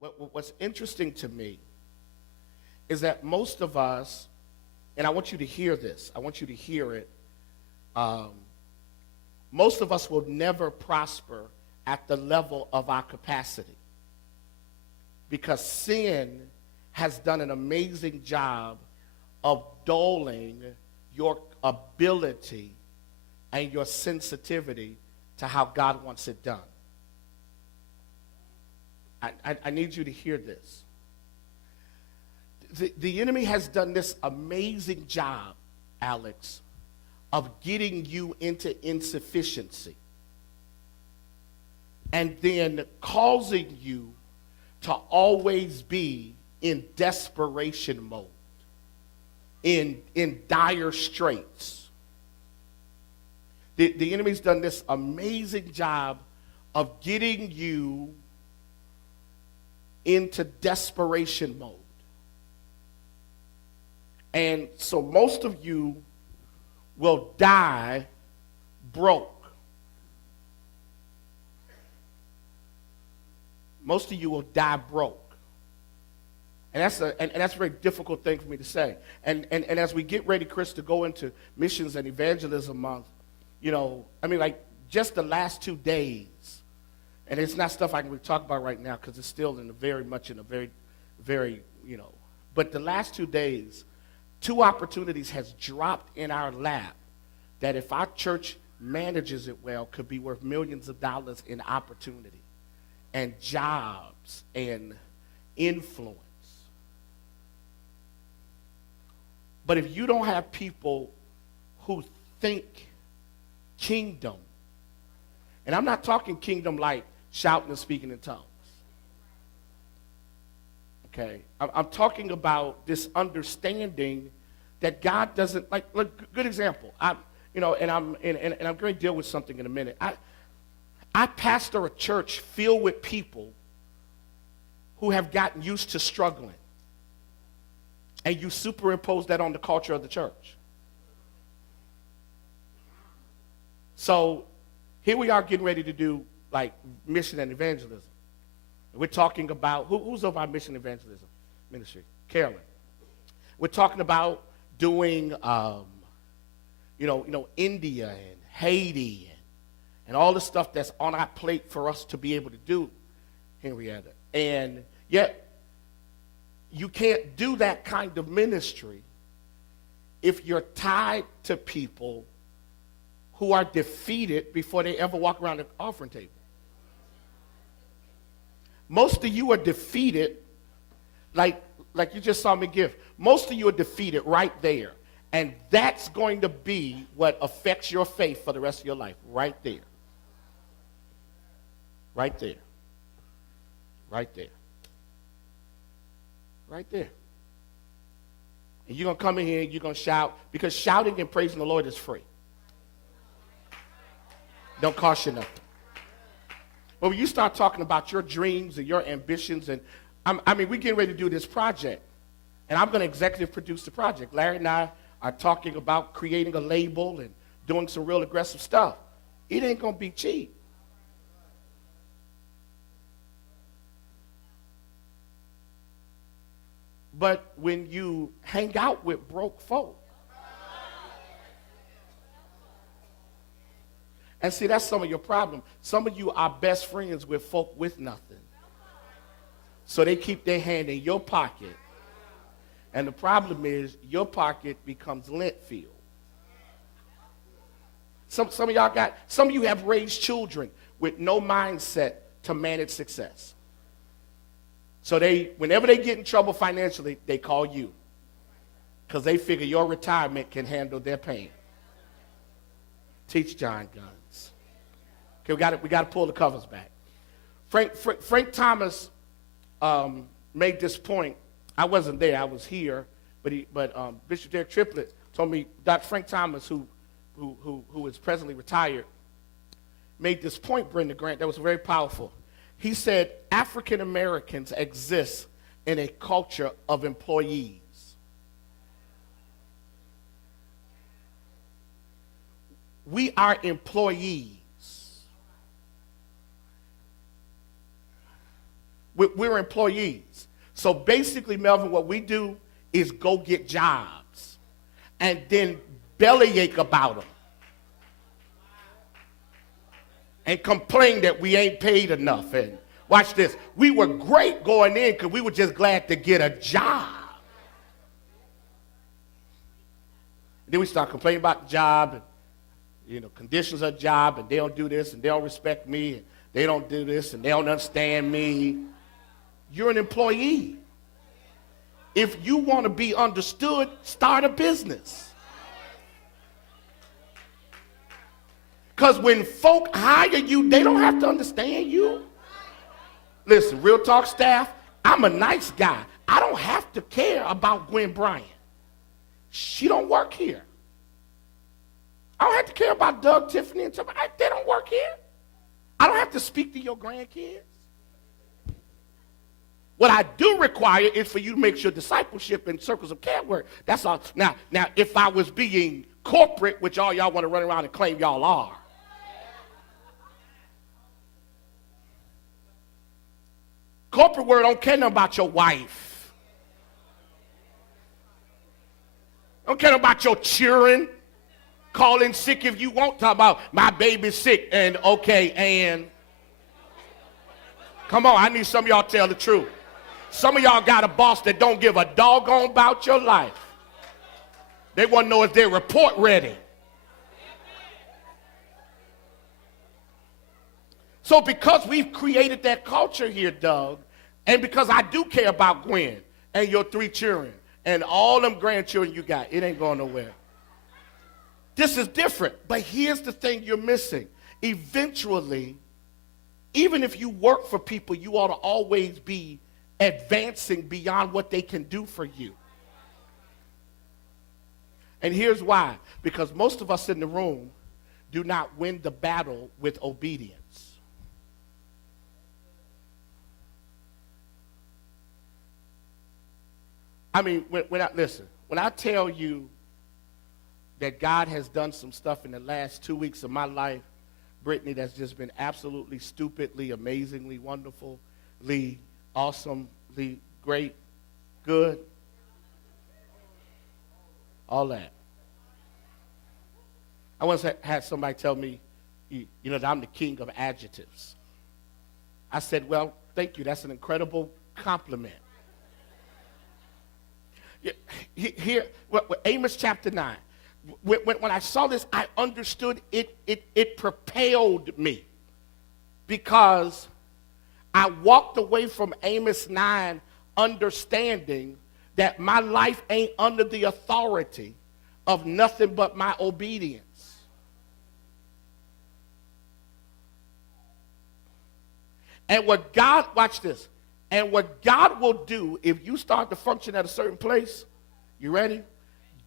What's interesting to me is that most of us, and I want you to hear this, I want you to hear it, um, most of us will never prosper at the level of our capacity because sin has done an amazing job of dulling your ability and your sensitivity to how God wants it done. I need you to hear this. The enemy has done this amazing job, Alex, of getting you into insufficiency and then causing you to always be in desperation mode, in dire straits. The enemy's done this amazing job of getting you into desperation mode. And so most of you will die broke. Most of you will die broke. And that's a very difficult thing for me to say. And as we get ready, Chris, to go into Missions and Evangelism Month, like just the last 2 days, and it's not stuff I can really talk about right now because it's still very, but the last 2 days, 2 opportunities has dropped in our lap that if our church manages it well could be worth millions of dollars in opportunity and jobs and influence. But if you don't have people who think kingdom, and I'm not talking kingdom like shouting and speaking in tongues. Okay, I'm talking about this understanding that God doesn't like. Look, good example. I'm going to deal with something in a minute. I pastor a church filled with people who have gotten used to struggling, and you superimpose that on the culture of the church. So here we are getting ready to do like mission and evangelism. We're talking about, who's over our mission evangelism ministry? Carolyn. We're talking about doing, India and Haiti and all the stuff that's on our plate for us to be able to do, Henrietta. And yet, you can't do that kind of ministry if you're tied to people who are defeated before they ever walk around the offering table. Most of you are defeated, like you just saw me give. Most of you are defeated right there. And that's going to be what affects your faith for the rest of your life, right there. Right there. Right there. Right there. And you're going to come in here and you're going to shout, because shouting and praising the Lord is free. Don't cost you nothing. But when you start talking about your dreams and your ambitions, and we're getting ready to do this project, and I'm going to executive produce the project. Larry and I are talking about creating a label and doing some real aggressive stuff. It ain't going to be cheap. But when you hang out with broke folk, and see, that's some of your problem. Some of you are best friends with folk with nothing. So they keep their hand in your pocket. And the problem is your pocket becomes lint filled. Some of you have raised children with no mindset to manage success. So whenever they get in trouble financially, they call you. Because they figure your retirement can handle their pain. Teach John guns. Okay, we got to pull the covers back. Frank Thomas made this point. I wasn't there. I was here, but Bishop Derek Triplett told me Dr. Frank Thomas, who is presently retired, made this point, Brenda Grant, that was very powerful. He said African Americans exist in a culture of employees. We are employees. We're employees. So basically, Melvin, what we do is go get jobs and then bellyache about them and complain that we ain't paid enough. And watch this. We were great going in because we were just glad to get a job. And then we start complaining about the job and, conditions of the job, and they don't do this and they don't respect me and they don't do this and they don't understand me. You're an employee. If you want to be understood, start a business. Because when folk hire you, they don't have to understand you. Listen, real talk staff, I'm a nice guy. I don't have to care about Gwen Bryant. She don't work here. I don't have to care about Doug, Tiffany, and somebody. They don't work here. I don't have to speak to your grandkids. What I do require is for you to make sure discipleship and circles of care work. That's all. Now, if I was being corporate, which all y'all want to run around and claim y'all are, corporate word don't care nothing about your wife. Don't care about your children. Call in sick if you want. Talk about my baby's sick and okay, and come on, I need some of y'all to tell the truth. Some of y'all got a boss that don't give a doggone about your life. They want to know if their report ready. So because we've created that culture here, Doug, and because I do care about Gwen and your 3 children and all them grandchildren you got, it ain't going nowhere. This is different, but here's the thing you're missing. Eventually, even if you work for people, you ought to always be advancing beyond what they can do for you. And here's why. Because most of us in the room do not win the battle with obedience. I mean, when I tell you that God has done some stuff in the last 2 weeks of my life, Brittany, that's just been absolutely stupidly, amazingly, wonderfully, awesomely, great, good, all that. I once had somebody tell me, that I'm the king of adjectives. I said, well, thank you. That's an incredible compliment. Here, Amos chapter 9. When I saw this, I understood it propelled me, because I walked away from Amos 9 understanding that my life ain't under the authority of nothing but my obedience. And what God, watch this, and what God will do if you start to function at a certain place, you ready?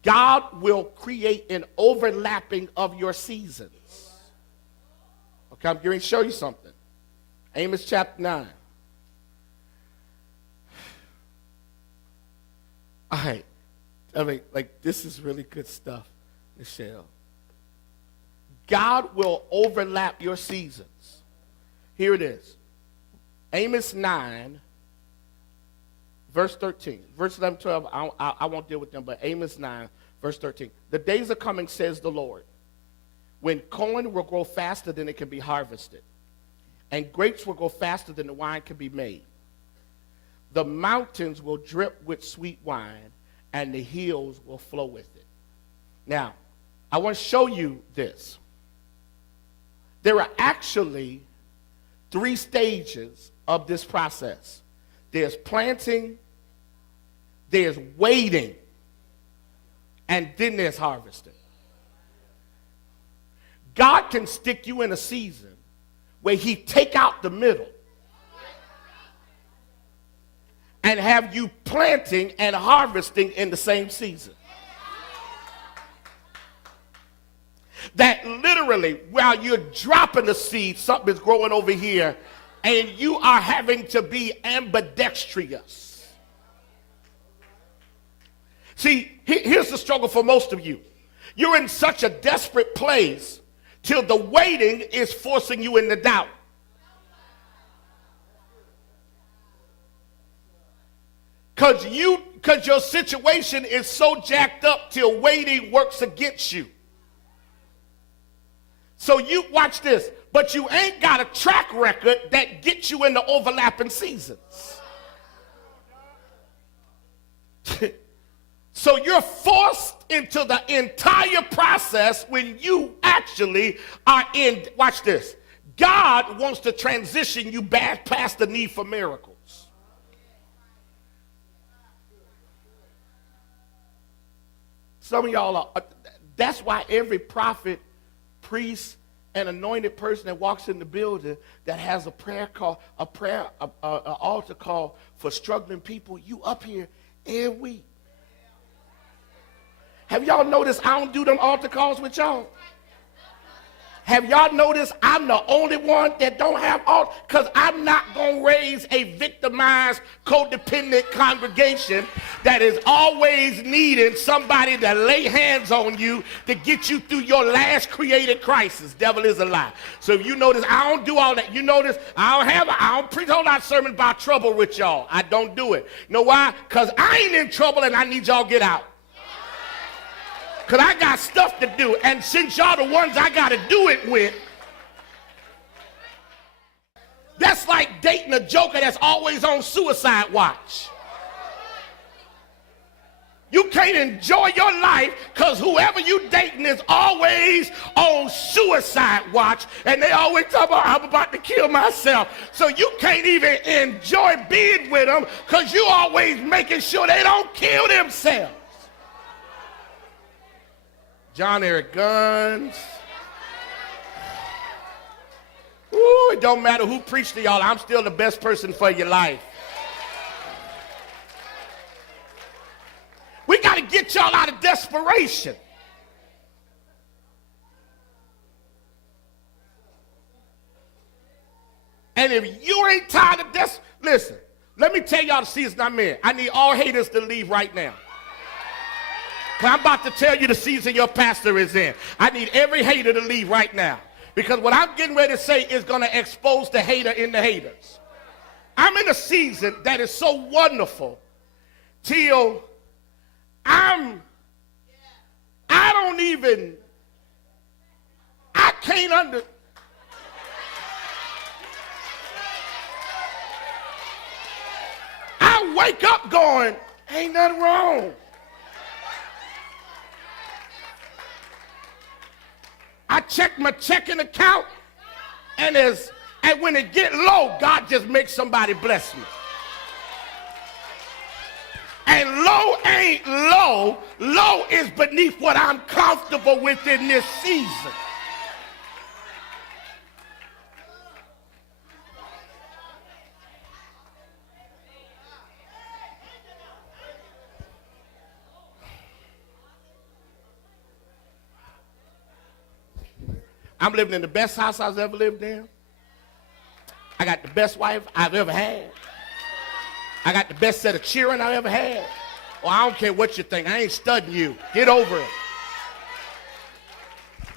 God will create an overlapping of your seasons. Okay, I'm going to show you something. Amos chapter 9. All right. I mean, this is really good stuff, Michelle. God will overlap your seasons. Here it is. Amos 9, verse 13. Verse 11, 12, I won't deal with them, but Amos 9, verse 13. The days are coming, says the Lord, when corn will grow faster than it can be harvested, and grapes will grow faster than the wine can be made. The mountains will drip with sweet wine, and the hills will flow with it. Now, I want to show you this. There are actually 3 stages of this process. There's planting, there's waiting, and then there's harvesting. God can stick you in a season where he take out the middle and have you planting and harvesting in the same season. That literally, while you're dropping the seed, something is growing over here, and you are having to be ambidextrous. See, here's the struggle for most of you. You're in such a desperate place till the waiting is forcing you into doubt. Because your situation is so jacked up till waiting works against you. So you watch this, but you ain't got a track record that gets you in the overlapping seasons. So you're forced into the entire process when you actually are in, watch this. God wants to transition you back past the need for miracles. Some of y'all are, that's why every prophet, priest, and anointed person that walks in the building that has a prayer call, an altar call for struggling people, you up here every week. Have y'all noticed I don't do them altar calls with y'all? Have y'all noticed I'm the only one that don't have altar? Because I'm not going to raise a victimized, codependent congregation that is always needing somebody to lay hands on you to get you through your last created crisis. Devil is a lie. So if you notice, I don't do all that. You notice, I don't preach a whole lot of sermons about trouble with y'all. I don't do it. You know why? Because I ain't in trouble and I need y'all to get out. Because I got stuff to do. And since y'all the ones I got to do it with, that's like dating a joker that's always on suicide watch. You can't enjoy your life because whoever you dating is always on suicide watch. And they always talk about, I'm about to kill myself. So you can't even enjoy being with them because you always making sure they don't kill themselves. John Eric Guns. Ooh, it don't matter who preached to y'all. I'm still the best person for your life. We got to get y'all out of desperation. And if you ain't tired of this, listen, let me tell y'all the season I'm in. I need all haters to leave right now. I'm about to tell you the season your pastor is in. I need every hater to leave right now. Because what I'm getting ready to say is going to expose the hater in the haters. I'm in a season that is so wonderful till I wake up going, ain't nothing wrong. I check my checking account, and when it get low, God just makes somebody bless me. And low ain't low. Low is beneath what I'm comfortable with in this season. I'm living in the best house I've ever lived in. I got the best wife I've ever had. I got the best set of children I've ever had. Well, I don't care what you think. I ain't studying you. Get over it.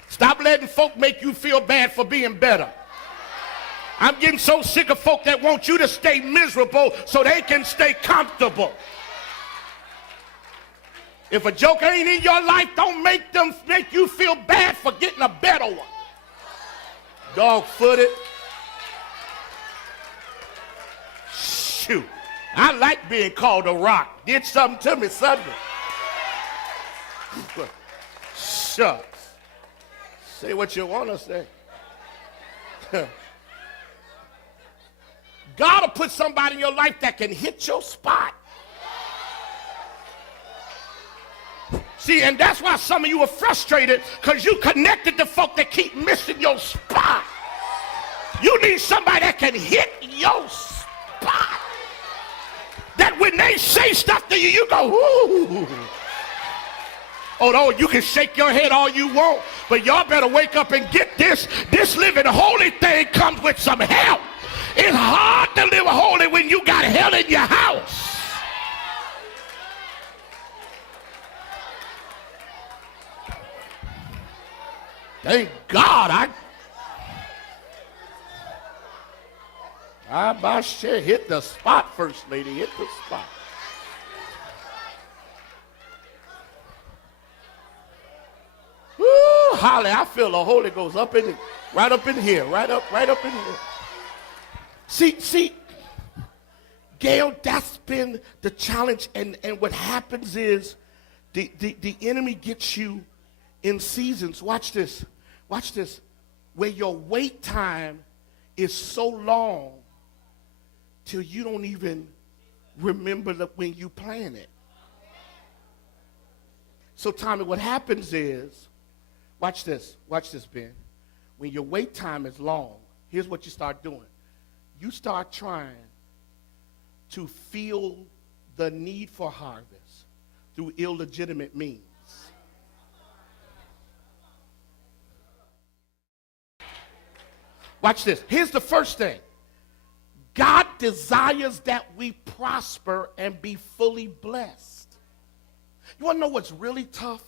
Stop letting folk make you feel bad for being better. I'm getting so sick of folk that want you to stay miserable so they can stay comfortable. If a joker ain't in your life, don't make you feel bad for getting a better one. Dog-footed. Shoot. I like being called a rock. Did something to me Sunday. Shucks. Say what you want to say. God will put somebody in your life that can hit your spot. See, and that's why some of you are frustrated, because you connected to folk that keep missing your spot. You need somebody that can hit your spot. That when they say stuff to you, you go, ooh. Oh, no, you can shake your head all you want, but y'all better wake up and get this. This living holy thing comes with some help. It's hard to live holy when you got hell in your house. Thank God I hit the spot, First Lady, hit the spot. holler. I feel the Holy Ghost right up in here, right up in here. See, Gail, that's been the challenge. And what happens is the enemy gets you in seasons. Watch this, where your wait time is so long till you don't even remember when you plan it. So Tommy, what happens is, watch this, Ben. When your wait time is long, here's what you start doing. You start trying to feel the need for harvest through illegitimate means. Watch this. Here's the first thing. God desires that we prosper and be fully blessed. You want to know what's really tough?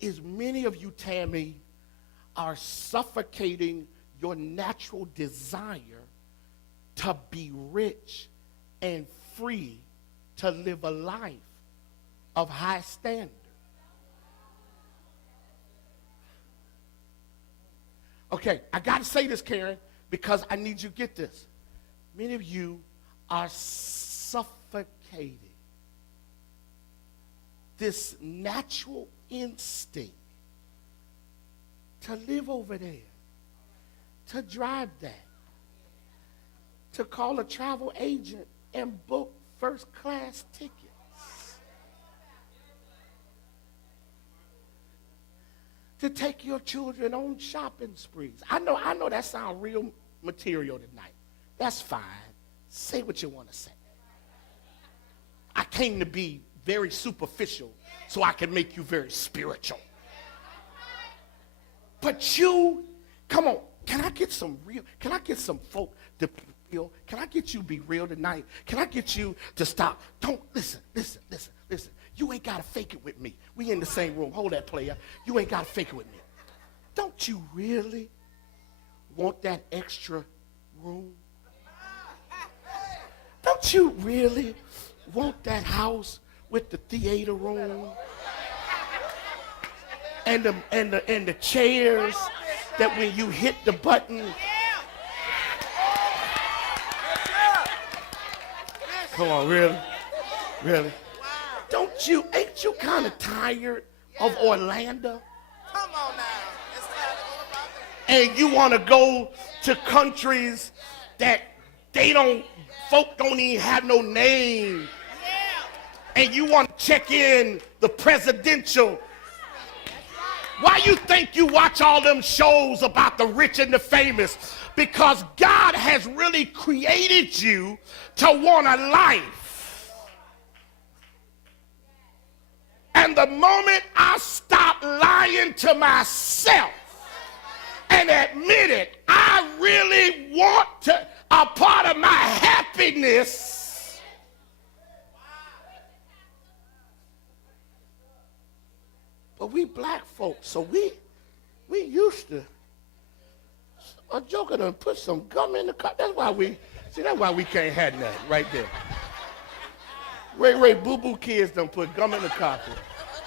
Is many of you, Tammy, are suffocating your natural desire to be rich and free to live a life of high standard. Okay, I got to say this, Karen, because I need you to get this. Many of you are suffocating this natural instinct to live over there, to drive that, to call a travel agent and book first class tickets. To take your children on shopping sprees. I know that sounds real material tonight. That's fine. Say what you want to say. I came to be very superficial so I can make you very spiritual. But you, come on, can I get some folk to be real? Can I get you to be real tonight? Can I get you to stop? Don't, listen. You ain't got to fake it with me. We in the same room. Hold that, player. You ain't got to fake it with me. Don't you really want that extra room? Don't you really want that house with the theater room and the chairs that when you hit the button? Come on, really? Ain't you kind of tired of Orlando? Come on now. It's time to go about it. And you want to go to countries that folk don't even have no name. Yeah. And you want to check in the presidential. Why you think you watch all them shows about the rich and the famous? Because God has really created you to want a life. And the moment I stop lying to myself and admit it, I really want a part of my happiness. But we black folks, so we used to. A joker done put some gum in the cup. That's why we can't have nothing right there. Ray boo-boo kids done put gum in the carpet.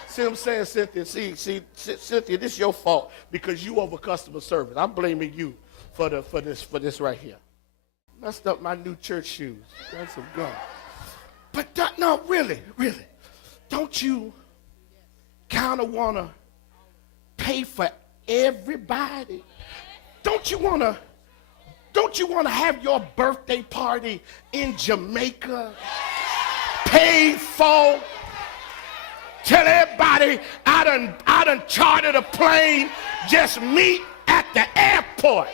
See what I'm saying, Cynthia? See, Cynthia, this is your fault because you over customer service. I'm blaming you for this right here. Messed up my new church shoes. Got some gum. But no, really, don't you kind of want to pay for everybody? Don't you want to have your birthday party in Jamaica? Paid for. Tell everybody I done chartered a plane. Just meet at the airport.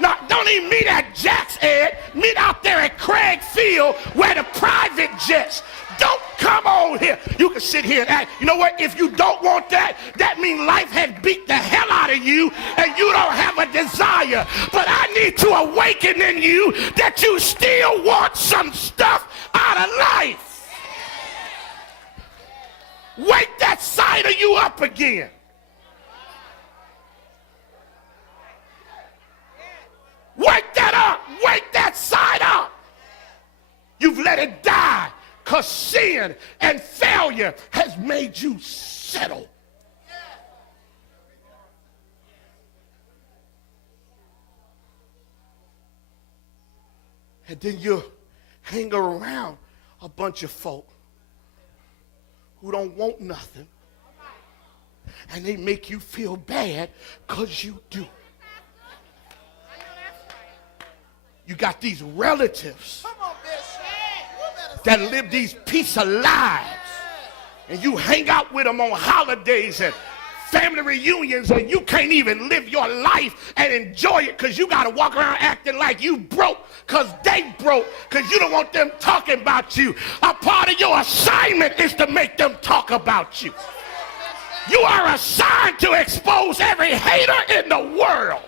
No, don't even meet at Jack's Ed. Meet out there at Craig Field where the private jets. Don't come on here. You can sit here and act. You know what? If you don't want that, that means life has beat the hell out of you and you don't have a desire. But I need to awaken in you that you still want some stuff out of life. Wake that side of you up again. Wake that up. Wake that side up. You've let it die because sin and failure has made you settle. And then you hang around a bunch of folk who don't want nothing. And they make you feel bad because you do. You got these relatives that live these piece of lives. And you hang out with them on holidays and family reunions, and you can't even live your life and enjoy it because you got to walk around acting like you broke because they broke because you don't want them talking about you. A part of your assignment is to make them talk about you. You are assigned to expose every hater in the world.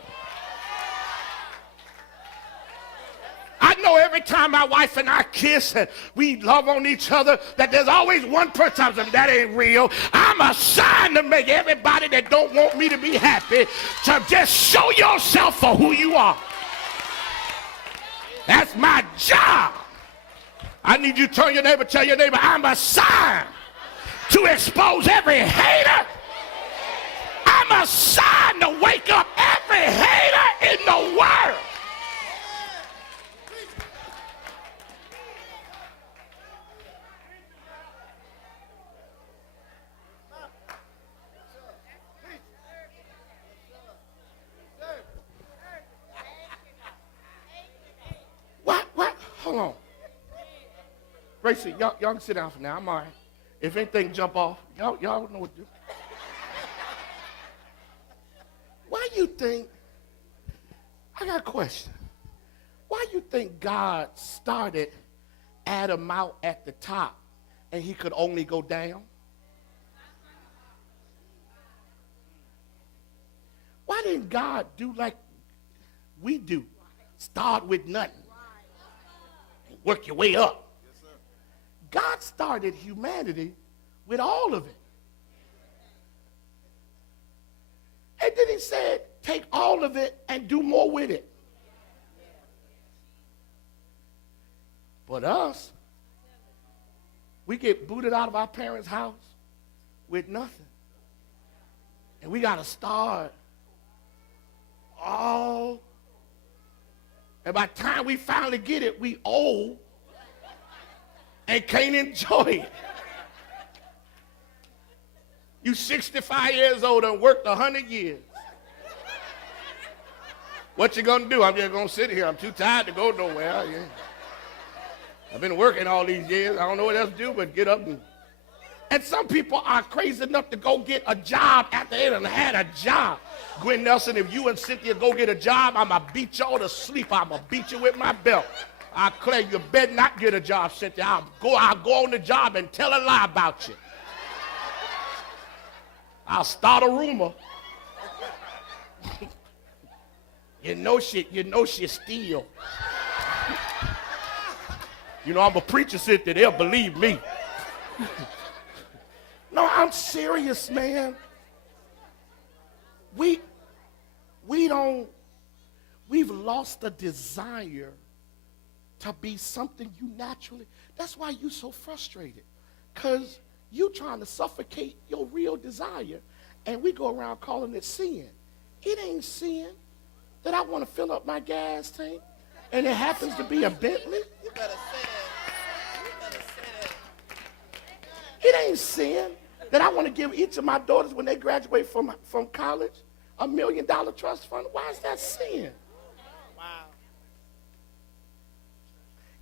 I know every time my wife and I kiss and we love on each other that there's always one person that ain't real. I'm assigned to make everybody that don't want me to be happy to just show yourself for who you are. That's my job. I need you to turn your neighbor, tell your neighbor, I'm assigned to expose every hater. I'm assigned to wake up every hater in the world. What? Hold on. Gracie, y'all can sit down for now. I'm all right. If anything jump off, y'all know what to do. Why you think, I got a question. Why you think God started Adam out at the top and he could only go down? Why didn't God do like we do? Start with nothing. And work your way up. God started humanity with all of it. And then he said, take all of it and do more with it. But us, we get booted out of our parents' house with nothing. And we got to start all. And by the time we finally get it, we old and can't enjoy it. You 65 years old and worked 100 years. What you gonna do? I'm just gonna sit here. I'm too tired to go nowhere. Yeah. I've been working all these years. I don't know what else to do but get up and some people are crazy enough to go get a job after they done had a job. Gwen Nelson, if you and Cynthia go get a job, I'm gonna beat y'all to sleep. I'm gonna beat you with my belt. I declare you better not get a job, Cynthia. I'll go on the job and tell a lie about you. I'll start a rumor. You know she steal. You know I'm a preacher, Cynthia. They'll believe me. No, I'm serious, man. We've lost the desire to be something you naturally. That's why you're so frustrated, because you trying to suffocate your real desire, and we go around calling it sin. It ain't sin that I want to fill up my gas tank, and it happens to be a Bentley. You better say that. You better say that. It ain't sin that I want to give each of my daughters when they graduate from college $1 million trust fund. Why is that sin? Wow.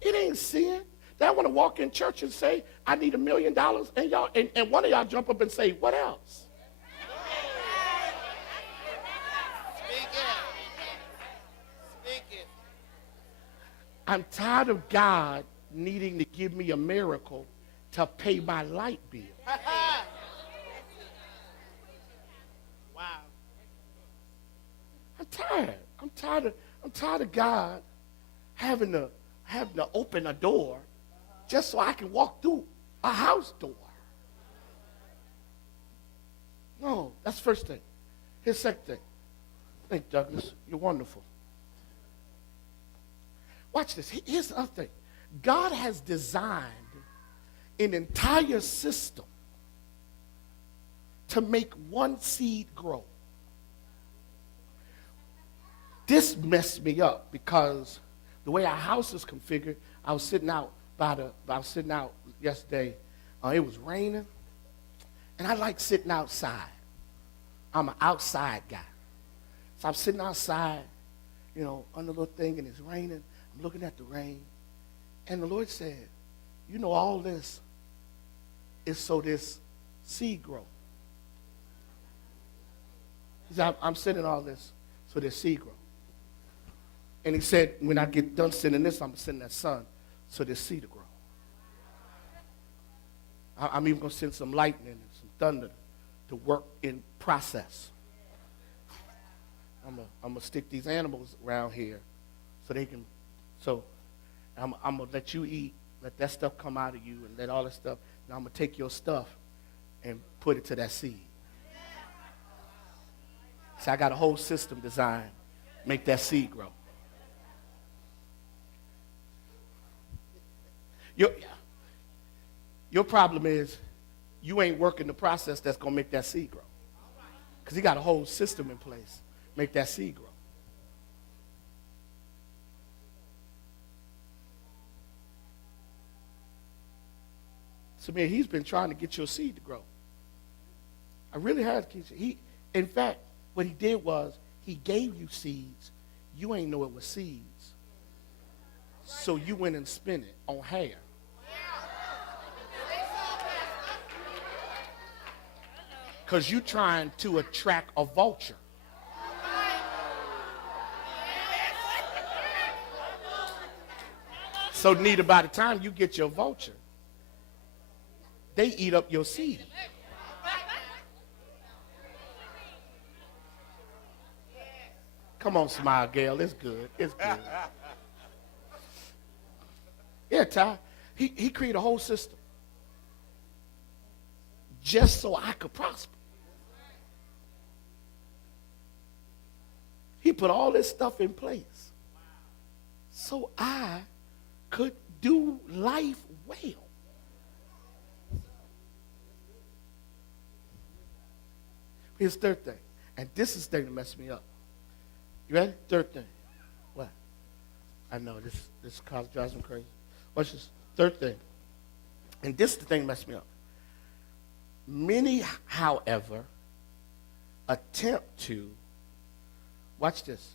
It ain't sin that I want to walk in church and say, I need $1 million, and y'all and one of y'all jump up and say, what else? Speak it. I'm tired of God needing to give me a miracle to pay my light bill. Wow. I'm tired of God having to open a door just so I can walk through a house door. No, that's the first thing. Here's the second thing. Thank you, Douglas. You're wonderful. Watch this. Here's the other thing. God has designed an entire system to make one seed grow. This messed me up because the way our house is configured, I was sitting out yesterday. It was raining, and I like sitting outside. I'm an outside guy. So I'm sitting outside, on the little thing, and it's raining. I'm looking at the rain. And the Lord said, all this is so this seed grow. He said, I'm sending all this so this seed grow. And he said, when I get done sending this, I'm sending that sun so this seed will grow. I'm even going to send some lightning and some thunder to work in process. I'm going to stick these animals around here so I'm going to let you eat, let that stuff come out of you, and let all that stuff. Now I'm going to take your stuff and put it to that seed. So I got a whole system designed, make that seed grow. Your problem is you ain't working the process that's going to make that seed grow. Because he got a whole system in place, make that seed grow. So, man, he's been trying to get your seed to grow. I really had to. In fact, what he did was he gave you seeds. You ain't know it was seeds. So you went and spent it on hair. Because you trying to attract a vulture. So neither by the time you get your vulture, they eat up your seed. Come on, smile, Gail. It's good. It's good. Yeah, Ty. He created a whole system just so I could prosper. He put all this stuff in place so I could do life well. Here's the third thing. And this is the thing that messed me up. You ready? Third thing. What? I know this cause drives me crazy. Watch this. Third thing. And this is the thing that messed me up. Many, however, attempt to, watch this,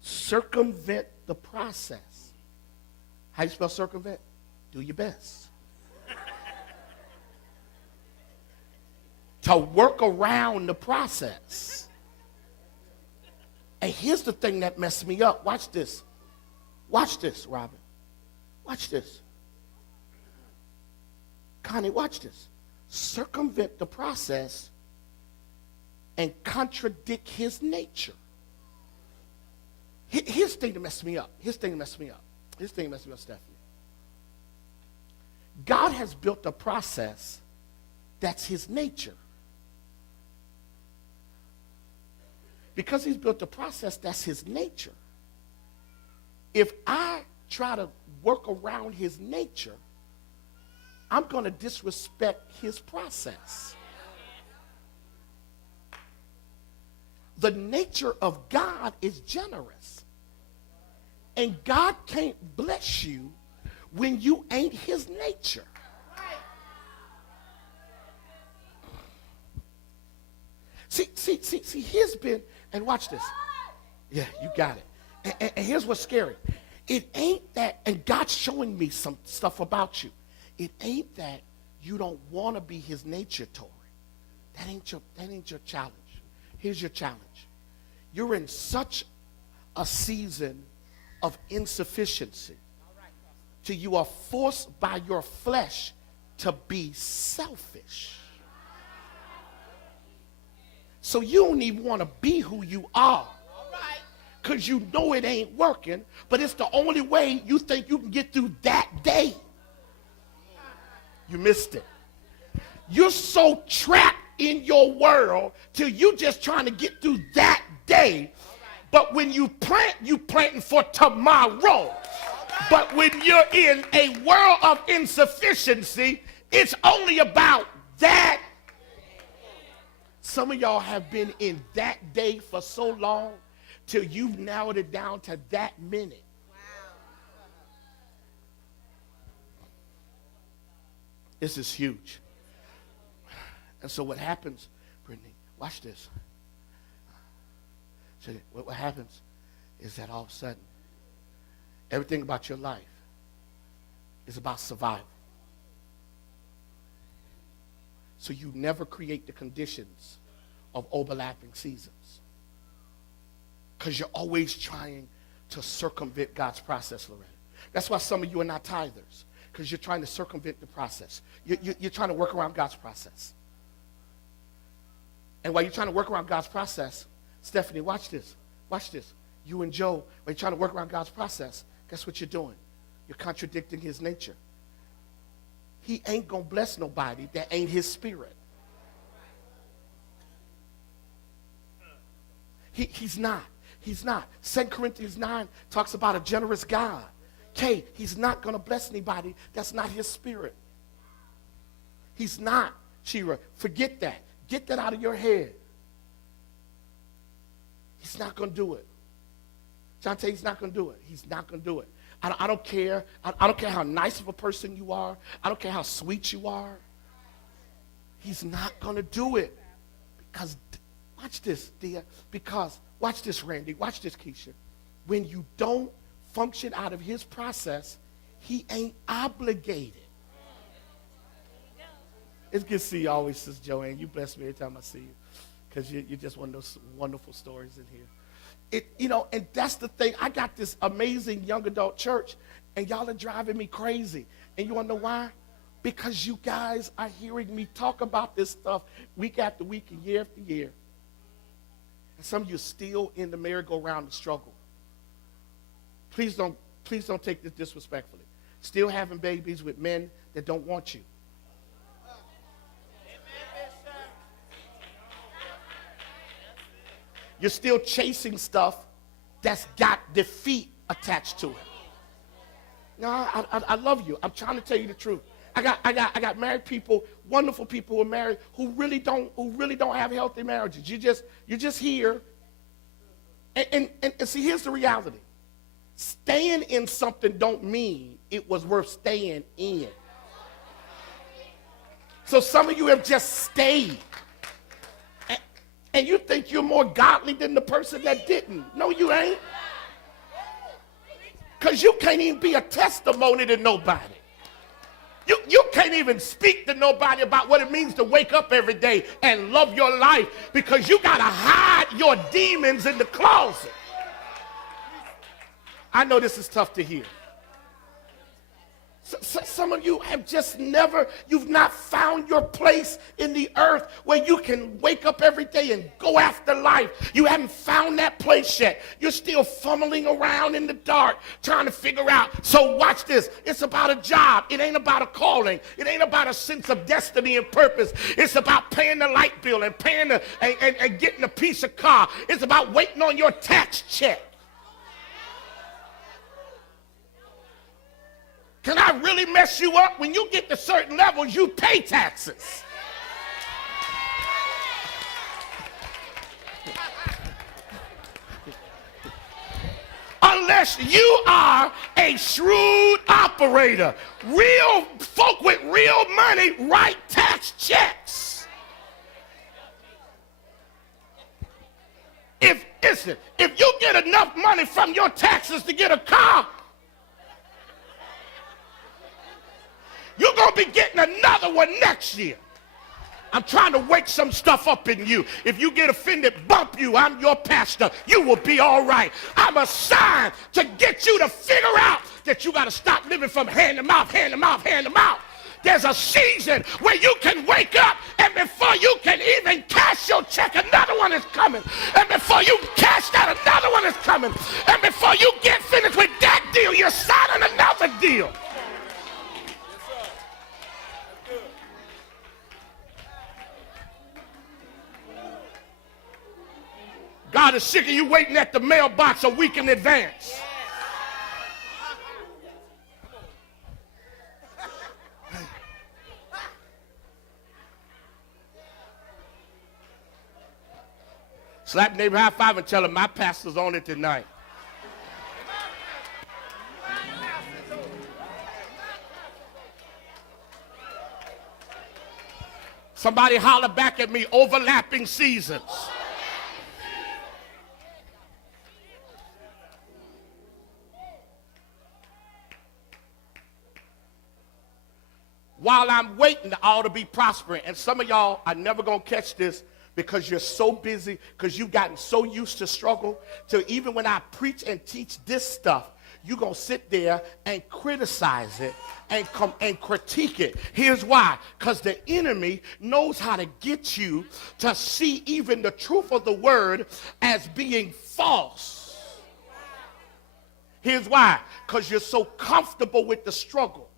circumvent the process. How do you spell circumvent? Do your best. To work around the process. And here's the thing that messed me up. Watch this. Watch this, Robin. Watch this. Connie, watch this. Circumvent the process and contradict his nature. Here's the thing that messed me up. Stephanie. God has built a process that's his nature. Because he's built a process that's his nature, if I try to work around his nature, I'm going to disrespect his process. The nature of God is generous. And God can't bless you when you ain't his nature. See, here's been, and watch this. Yeah, you got it. And here's what's scary. It ain't that, and God's showing me some stuff about you. It ain't that you don't want to be his nature, Tori. That ain't your challenge. Here's your challenge. You're in such a season of insufficiency till you are forced by your flesh to be selfish. So you don't even want to be who you are because you know it ain't working, but it's the only way you think you can get through that day. You missed it. You're so trapped in your world till you just trying to get through that day. But when you plant, you planting for tomorrow. But when you're in a world of insufficiency, it's only about that. Some of y'all have been in that day for so long till you've narrowed it down to that minute. This is huge. And so what happens, Brittany, watch this. So what happens is that all of a sudden, everything about your life is about survival. So you never create the conditions of overlapping seasons. Because you're always trying to circumvent God's process, Loretta. That's why some of you are not tithers. Because you're trying to circumvent the process. You're trying to work around God's process. And while you're trying to work around God's process, Stephanie, watch this. Watch this. You and Joe, when you're trying to work around God's process, guess what you're doing? You're contradicting his nature. He ain't going to bless nobody that ain't his spirit. He's not. He's not. 2 Corinthians 9 talks about a generous God. Okay, he's not going to bless anybody that's not his spirit. He's not, Shira. Forget that. Get that out of your head. He's not going to do it. Jonte, he's not going to do it. He's not going to do it. I don't care. I don't care how nice of a person you are. I don't care how sweet you are. He's not going to do it. Because, watch this, Dia. Because, watch this, Randy. Watch this, Keisha. When you don't function out of his process, he ain't obligated. It's good to see you always, Sis Joanne. You bless me every time I see you. Because you're just one of those wonderful stories in here. And that's the thing. I got this amazing young adult church, and y'all are driving me crazy. And you want to know why? Because you guys are hearing me talk about this stuff week after week and year after year. And some of you are still in the merry-go-round of struggle. Please don't take this disrespectfully. Still having babies with men that don't want you. You're still chasing stuff that's got defeat attached to it. No, I love you. I'm trying to tell you the truth. I got married people, wonderful people who are married who really don't have healthy marriages. You're just here. And see, here's the reality. Staying in something don't mean it was worth staying in. So some of you have just stayed. And you think you're more godly than the person that didn't. No, you ain't. Because you can't even be a testimony to nobody. You can't even speak to nobody about what it means to wake up every day and love your life because you got to hide your demons in the closet. I know this is tough to hear. Some of you have just you've not found your place in the earth where you can wake up every day and go after life. You haven't found that place yet. You're still fumbling around in the dark trying to figure out. So watch this. It's about a job. It ain't about a calling. It ain't about a sense of destiny and purpose. It's about paying the light bill and and getting a piece of car. It's about waiting on your tax check. Can I really mess you up? When you get to certain levels, you pay taxes. Unless you are a shrewd operator. Real folk with real money write tax checks. If you get enough money from your taxes to get a car, you're going to be getting another one next year. I'm trying to wake some stuff up in you. If you get offended, bump you. I'm your pastor. You will be all right. I'm assigned to get you to figure out that you got to stop living from hand to mouth, hand to mouth, hand to mouth. There's a season where you can wake up, and before you can even cash your check, another one is coming. And before you cash that, another one is coming. And before you get finished with that deal, you're signing another deal. God is sick of you waiting at the mailbox a week in advance. Slap neighbor high five and tell him my pastor's on it tonight. Somebody holler back at me, overlapping seasons. While I'm waiting, I ought to be prospering. And some of y'all are never going to catch this because you're so busy, because you've gotten so used to struggle, till even when I preach and teach this stuff, you're going to sit there and criticize it and come and critique it. Here's why. Because the enemy knows how to get you to see even the truth of the word as being false. Here's why. Because you're so comfortable with the struggle.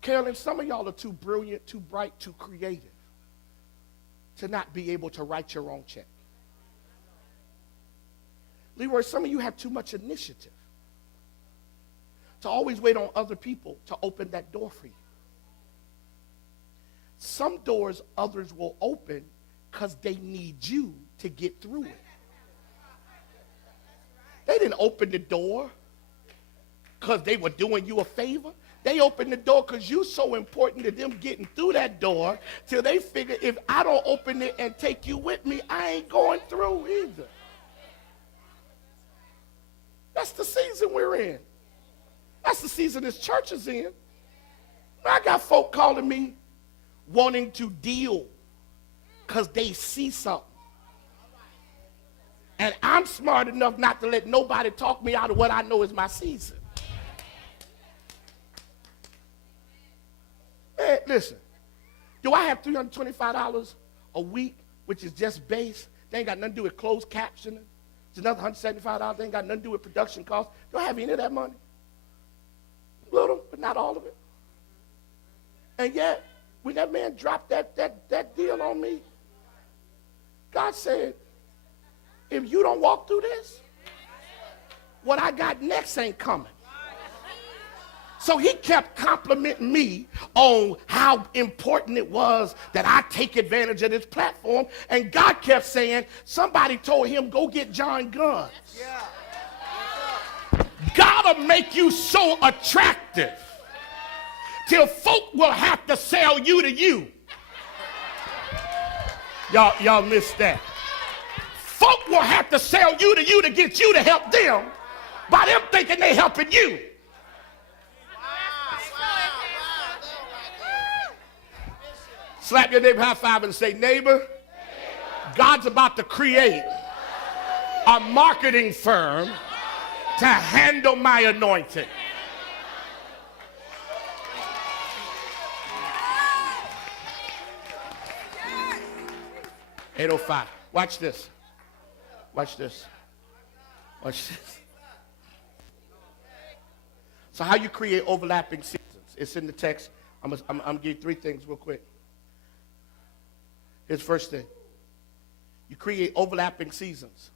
Carolyn, some of y'all are too brilliant, too bright, too creative to not be able to write your own check. Leroy, some of you have too much initiative to always wait on other people to open that door for you. Some doors others will open because they need you to get through it. They didn't open the door because they were doing you a favor. They opened the door because you're so important to them getting through that door till they figure if I don't open it and take you with me, I ain't going through either. That's the season we're in. That's the season this church is in. I got folk calling me wanting to deal because they see something. And I'm smart enough not to let nobody talk me out of what I know is my season. Man, listen, do I have $325 a week, which is just base? They ain't got nothing to do with closed captioning. It's another $175. They ain't got nothing to do with production costs. Do I have any of that money? Little, but not all of it. And yet, when that man dropped that deal on me, God said, if you don't walk through this, what I got next ain't coming. So he kept complimenting me on how important it was that I take advantage of this platform. And God kept saying, somebody told him, go get John Guns. God'll make you so attractive till folk will have to sell you to you. Y'all missed that. Folk will have to sell you to get you to help them by them thinking they helping you. Slap your neighbor high five and say, neighbor, God's about to create a marketing firm to handle my anointing. $8:05. Watch this. Watch this. Watch this. So how you create overlapping seasons? It's in the text. I'm going to give you three things real quick. Here's the first thing. You create overlapping seasons.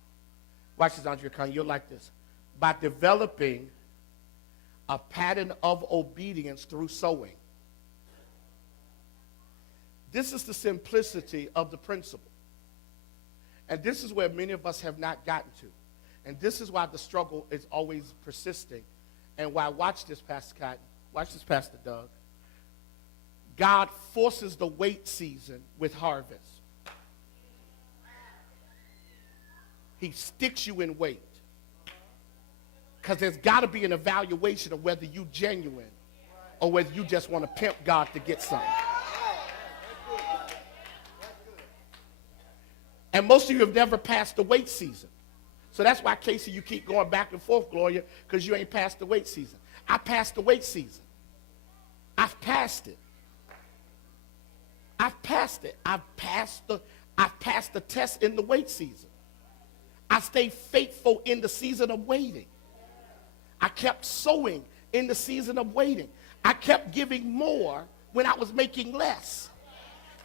Watch this, Andre Khan. You'll like this. By developing a pattern of obedience through sowing. This is the simplicity of the principle. And this is where many of us have not gotten to. And this is why the struggle is always persisting. And why, watch this, Pastor Cotton. Watch this, Pastor Doug. God forces the wait season with harvest. He sticks you in wait. Because there's got to be an evaluation of whether you're genuine or whether you just want to pimp God to get something. And most of you have never passed the wait season. So that's why, Casey, you keep going back and forth, Gloria, because you ain't passed the wait season. I passed the wait season. I've passed it. I've passed it. I've passed the test in the wait season. I stayed faithful in the season of waiting. I kept sowing in the season of waiting. I kept giving more when I was making less.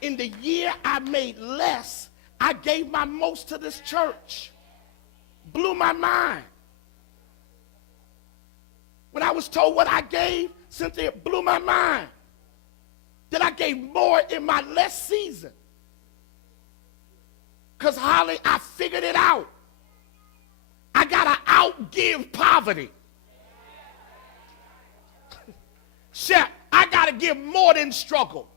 In the year I made less, I gave my most to this church. Blew my mind. When I was told what I gave, Cynthia, it blew my mind. That I gave more in my less season. Because, Holly, I figured it out. I got to outgive poverty. Shep, I got to give more than struggle.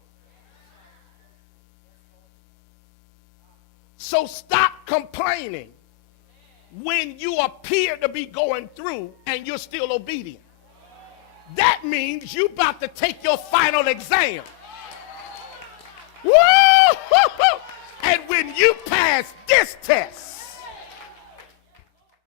So stop complaining when you appear to be going through and you're still obedient. That means you're about to take your final exam. Woo! And when you pass this test,